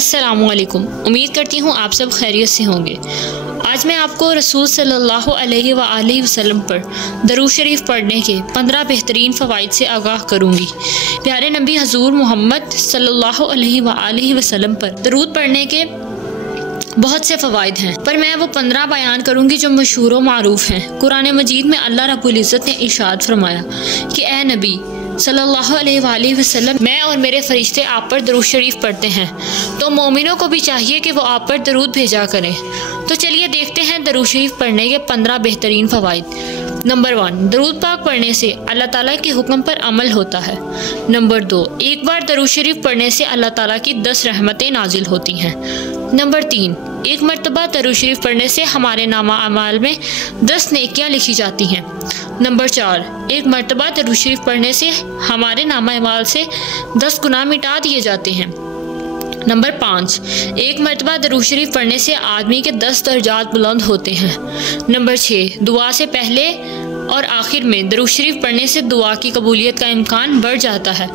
अस्सलामुअलैकुम। उम्मीद करती हूँ आप सब खैरियत से होंगे। आज मैं आपको रसूल सल्लल्लाहु अलैहि वसल्लम पर दरूद शरीफ पढ़ने के 15 बेहतरीन फ़वाइद से आगाह करूँगी। प्यारे नबी हज़ूर मोहम्मद सल्लल्लाहु अलैहि वसल्लम पर दरूद पढ़ने के बहुत से फ़वाइद हैं, पर मैं वो 15 बयान करूँगी जो मशहूर व मारूफ हैं। कुरान मजीद में अल्लाह रब्बुल इज़्ज़त ने इरशाद फरमाया कि ए नबी सल्लल्लाहु अलैहि वसल्लम, मैं और मेरे फरिश्ते आप पर दरूद शरीफ पढ़ते हैं, तो मोमिनों को भी चाहिए कि वो आप पर दरूद भेजा करें। तो चलिए देखते हैं दरूद शरीफ पढ़ने के 15 बेहतरीन फ़वाइद। नंबर 1, दरूद पाक पढ़ने से अल्लाह ताला के हुक्म पर अमल होता है। नंबर 2, एक बार दरूद शरीफ पढ़ने से अल्लाह ताला की 10 रहमतें नाजिल होती हैं। नंबर 3, एक मरतबा दरूद शरीफ पढ़ने से हमारे नामा अमाल में 10 नेकियां लिखी जाती हैं। नंबर 4, एक मरतबा दरूद शरीफ पढ़ने से हमारे नामा अमाल से 10 गुनाह मिटा दिए जाते हैं। नंबर 5, एक मरतबा दरूद शरीफ पढ़ने से आदमी के 10 दर्जात बुलंद होते हैं। नंबर 6, दुआ से पहले और आखिर में दरूद शरीफ पढ़ने से दुआ की कबूलियत का इम्कान बढ़ जाता है।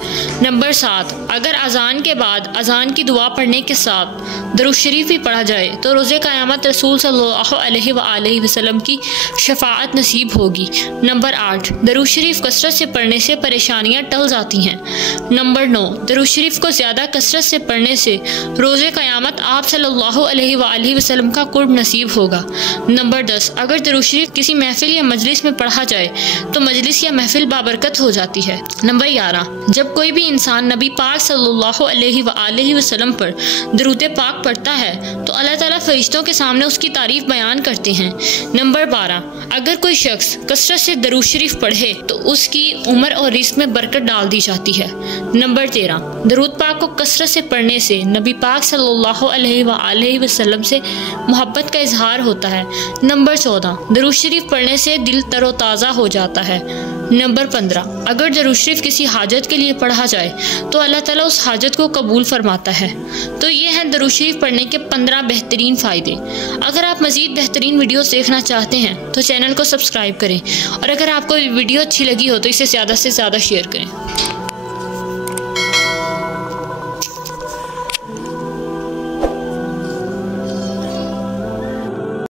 नंबर 7, अगर अजान के बाद अजान की दुआ पढ़ने के साथ दरूद शरीफ भी पढ़ा जाए तो रोज़े क़यामत रसूल सल्लल्लाहु अलैहि वसल्लम की शफाअत नसीब होगी। नंबर 8, दरूद शरीफ कसरत से पढ़ने से परेशानियाँ टल जाती हैं। नंबर 9, दरूद शरीफ को ज़्यादा कसरत से पढ़ने से रोज़े क़यामत आप सल्लल्लाहु अलैहि वसल्लम का कुर्ब नसीब होगा। नंबर 10, अगर दरूद शरीफ किसी महफिल या मजलिस में पढ़ा जाए तो मजलिस या महफिल बाबरकत हो जाती है। नंबर 11, जब कोई भी इंसान नबी पाक सल्लल्लाहु अलैहि वसल्लम पर दरूद पाक पढ़ता है तो अल्लाह ताला फरिश्तों के सामने उसकी तारीफ बयान करते हैं। नंबर 12, अगर कोई शख्स कसरत से दरूद शरीफ पढ़े तो उसकी उम्र और रिस्क में बरकत डाल दी जाती है। नंबर 13, दरूद पाक को कसरत से पढ़ने से नबी पाक सल्लल्लाहु अलैहि वसल्लम से मोहब्बत का इजहार होता है। नंबर 14, दरूद शरीफ पढ़ने से दिल तरोताज़ा हो जाता है। नंबर 15, अगर दरूद शरीफ किसी हाजत के लिए पढ़ा जाए तो अल्लाह ताला उस हाजत को कबूल फरमाता है। तो ये हैं दरूद शरीफ पढ़ने के 15 बेहतरीन फ़ायदे। अगर आप मज़ीद बेहतरीन वीडियोस देखना चाहते हैं तो चैनल को सब्सक्राइब करें, और अगर आपको वीडियो अच्छी लगी हो तो इसे ज़्यादा से ज़्यादा शेयर करें।